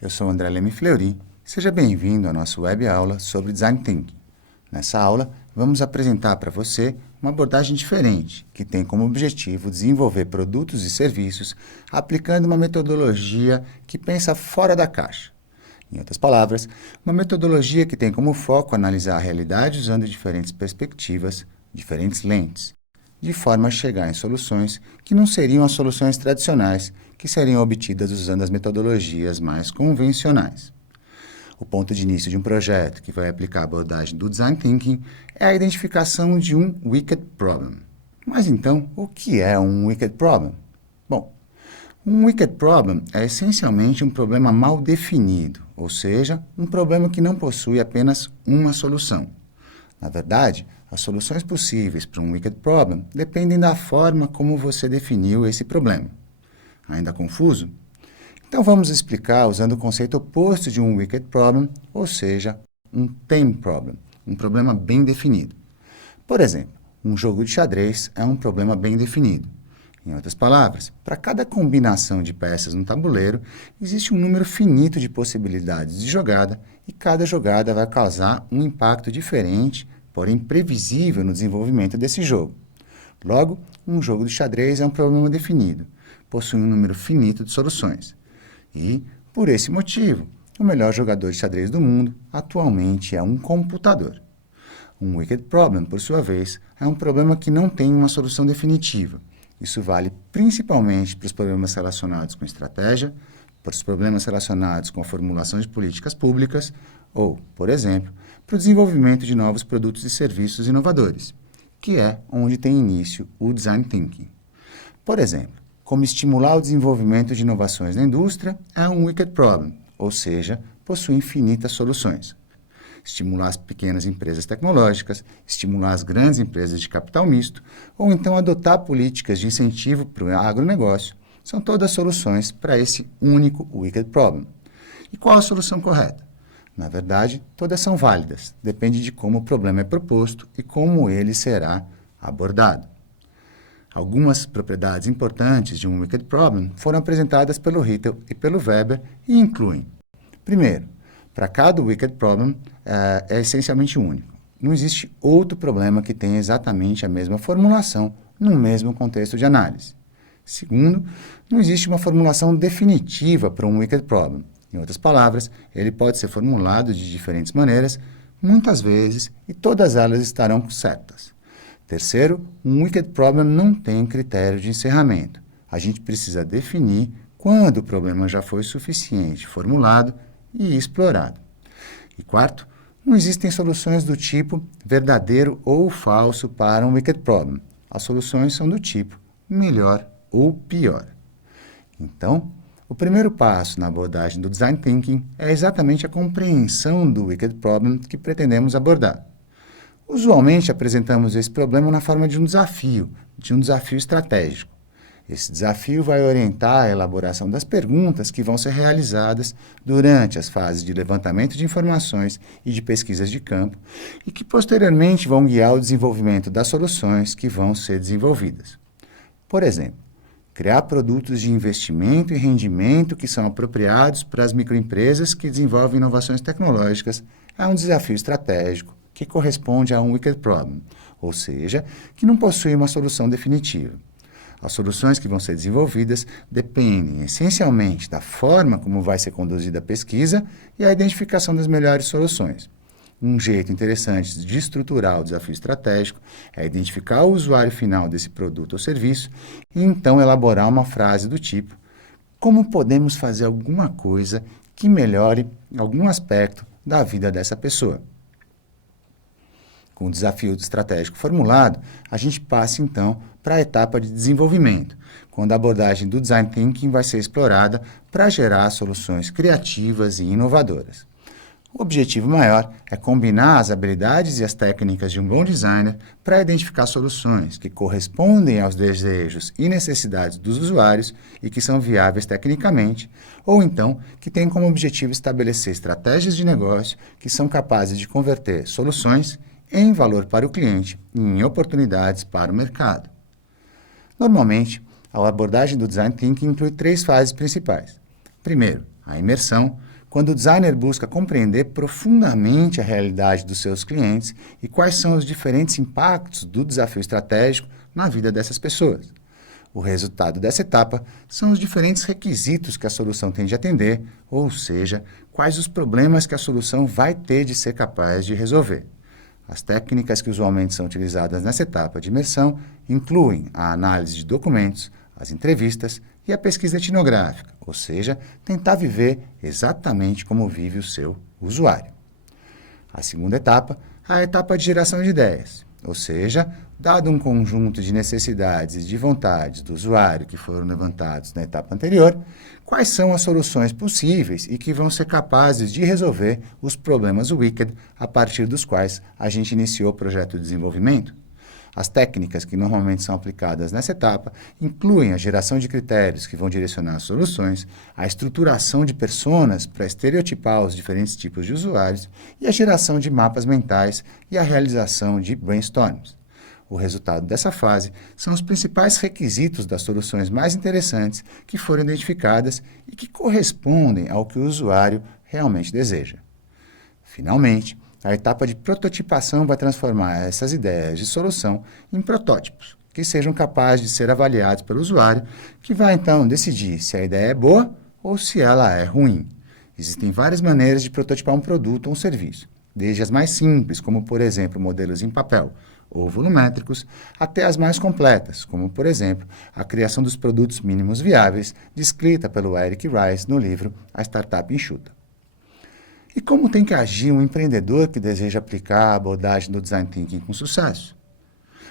Eu sou André Leme Fleury. Seja bem-vindo à nossa web aula sobre Design Thinking. Nessa aula, vamos apresentar para você uma abordagem diferente, que tem como objetivo desenvolver produtos e serviços aplicando uma metodologia que pensa fora da caixa. Em outras palavras, uma metodologia que tem como foco analisar a realidade usando diferentes perspectivas, diferentes lentes, de forma a chegar em soluções que não seriam as soluções tradicionais, que seriam obtidas usando as metodologias mais convencionais. O ponto de início de um projeto que vai aplicar a abordagem do Design Thinking é a identificação de um Wicked Problem. Mas então, o que é um Wicked Problem? Bom, um Wicked Problem é essencialmente um problema mal definido, ou seja, um problema que não possui apenas uma solução. Na verdade, as soluções possíveis para um Wicked Problem dependem da forma como você definiu esse problema. Ainda confuso? Então vamos explicar usando o conceito oposto de um Wicked Problem, ou seja, um Tame Problem, um problema bem definido. Por exemplo, um jogo de xadrez é um problema bem definido. Em outras palavras, para cada combinação de peças no tabuleiro, existe um número finito de possibilidades de jogada e cada jogada vai causar um impacto diferente, porém previsível no desenvolvimento desse jogo. Logo, um jogo de xadrez é um problema definido, possui um número finito de soluções. E, por esse motivo, o melhor jogador de xadrez do mundo atualmente é um computador. Um Wicked Problem, por sua vez, é um problema que não tem uma solução definitiva. Isso vale principalmente para os problemas relacionados com estratégia, para os problemas relacionados com a formulação de políticas públicas ou, por exemplo, para o desenvolvimento de novos produtos e serviços inovadores, que é onde tem início o Design Thinking. Por exemplo, como estimular o desenvolvimento de inovações na indústria é um Wicked Problem, ou seja, possui infinitas soluções. Estimular as pequenas empresas tecnológicas, estimular as grandes empresas de capital misto, ou então adotar políticas de incentivo para o agronegócio, são todas soluções para esse único Wicked Problem. E qual a solução correta? Na verdade, todas são válidas, depende de como o problema é proposto e como ele será abordado. Algumas propriedades importantes de um Wicked Problem foram apresentadas pelo Rittel e pelo Weber e incluem: primeiro, para cada Wicked Problem é essencialmente único. Não existe outro problema que tenha exatamente a mesma formulação no mesmo contexto de análise. Segundo, não existe uma formulação definitiva para um Wicked Problem. Em outras palavras, ele pode ser formulado de diferentes maneiras, muitas vezes, e todas elas estarão certas. Terceiro, um Wicked Problem não tem critério de encerramento. A gente precisa definir quando o problema já foi suficiente formulado e explorado. E quarto, não existem soluções do tipo verdadeiro ou falso para um Wicked Problem. As soluções são do tipo melhor ou pior. Então, o primeiro passo na abordagem do Design Thinking é exatamente a compreensão do Wicked Problem que pretendemos abordar. Usualmente apresentamos esse problema na forma de um desafio estratégico. Esse desafio vai orientar a elaboração das perguntas que vão ser realizadas durante as fases de levantamento de informações e de pesquisas de campo e que posteriormente vão guiar o desenvolvimento das soluções que vão ser desenvolvidas. Por exemplo, criar produtos de investimento e rendimento que são apropriados para as microempresas que desenvolvem inovações tecnológicas é um desafio estratégico que corresponde a um Wicked Problem, ou seja, que não possui uma solução definitiva. As soluções que vão ser desenvolvidas dependem essencialmente da forma como vai ser conduzida a pesquisa e a identificação das melhores soluções. Um jeito interessante de estruturar o desafio estratégico é identificar o usuário final desse produto ou serviço e então elaborar uma frase do tipo: como podemos fazer alguma coisa que melhore algum aspecto da vida dessa pessoa? Com o desafio estratégico formulado, a gente passa então para a etapa de desenvolvimento, quando a abordagem do Design Thinking vai ser explorada para gerar soluções criativas e inovadoras. O objetivo maior é combinar as habilidades e as técnicas de um bom designer para identificar soluções que correspondem aos desejos e necessidades dos usuários e que são viáveis tecnicamente, ou então que têm como objetivo estabelecer estratégias de negócio que são capazes de converter soluções em valor para o cliente e em oportunidades para o mercado. Normalmente, a abordagem do Design Thinking inclui 3 fases principais. Primeiro, a imersão, quando o designer busca compreender profundamente a realidade dos seus clientes e quais são os diferentes impactos do desafio estratégico na vida dessas pessoas. O resultado dessa etapa são os diferentes requisitos que a solução tem de atender, ou seja, quais os problemas que a solução vai ter de ser capaz de resolver. As técnicas que usualmente são utilizadas nessa etapa de imersão incluem a análise de documentos, as entrevistas e a pesquisa etnográfica, ou seja, tentar viver exatamente como vive o seu usuário. A segunda etapa é a etapa de geração de ideias, ou seja, dado um conjunto de necessidades e de vontades do usuário que foram levantados na etapa anterior, quais são as soluções possíveis e que vão ser capazes de resolver os problemas Wicked a partir dos quais a gente iniciou o projeto de desenvolvimento? As técnicas que normalmente são aplicadas nessa etapa incluem a geração de critérios que vão direcionar as soluções, a estruturação de personas para estereotipar os diferentes tipos de usuários e a geração de mapas mentais e a realização de brainstorms. O resultado dessa fase são os principais requisitos das soluções mais interessantes que foram identificadas e que correspondem ao que o usuário realmente deseja. Finalmente, a etapa de prototipação vai transformar essas ideias de solução em protótipos, que sejam capazes de ser avaliados pelo usuário, que vai então decidir se a ideia é boa ou se ela é ruim. Existem várias maneiras de prototipar um produto ou um serviço, desde as mais simples, como por exemplo modelos em papel ou volumétricos, até as mais completas, como por exemplo a criação dos produtos mínimos viáveis, descrita pelo Eric Rice no livro A Startup Enxuta. E como tem que agir um empreendedor que deseja aplicar a abordagem do Design Thinking com sucesso?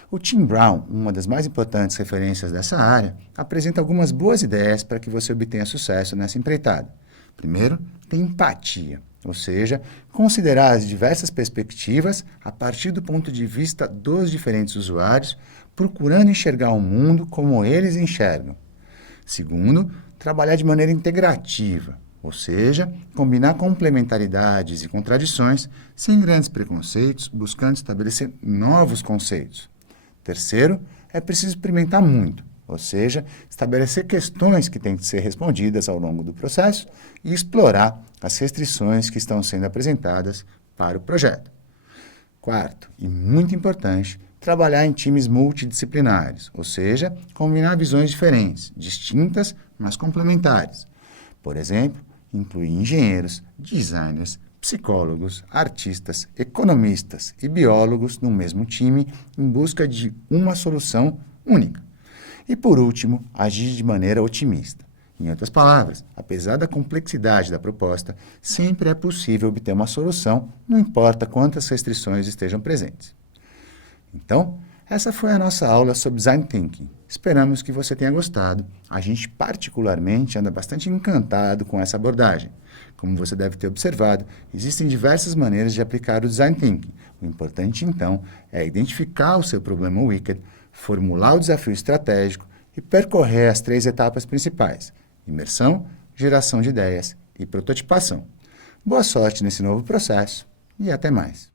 O Tim Brown, uma das mais importantes referências dessa área, apresenta algumas boas ideias para que você obtenha sucesso nessa empreitada. Primeiro, tem empatia, ou seja, considerar as diversas perspectivas a partir do ponto de vista dos diferentes usuários, procurando enxergar o mundo como eles enxergam. Segundo, trabalhar de maneira integrativa, ou seja, combinar complementaridades e contradições sem grandes preconceitos, buscando estabelecer novos conceitos. Terceiro, é preciso experimentar muito, ou seja, estabelecer questões que têm que ser respondidas ao longo do processo e explorar as restrições que estão sendo apresentadas para o projeto. Quarto, e muito importante, trabalhar em times multidisciplinares, ou seja, combinar visões diferentes, distintas, mas complementares. Por exemplo, incluir engenheiros, designers, psicólogos, artistas, economistas e biólogos no mesmo time em busca de uma solução única. E, por último, agir de maneira otimista. Em outras palavras, apesar da complexidade da proposta, sempre é possível obter uma solução, não importa quantas restrições estejam presentes. Então, essa foi a nossa aula sobre Design Thinking. Esperamos que você tenha gostado. A gente particularmente anda bastante encantado com essa abordagem. Como você deve ter observado, existem diversas maneiras de aplicar o Design Thinking. O importante, então, é identificar o seu problema Wicked, formular o desafio estratégico e percorrer as 3 etapas principais: imersão, geração de ideias e prototipação. Boa sorte nesse novo processo e até mais!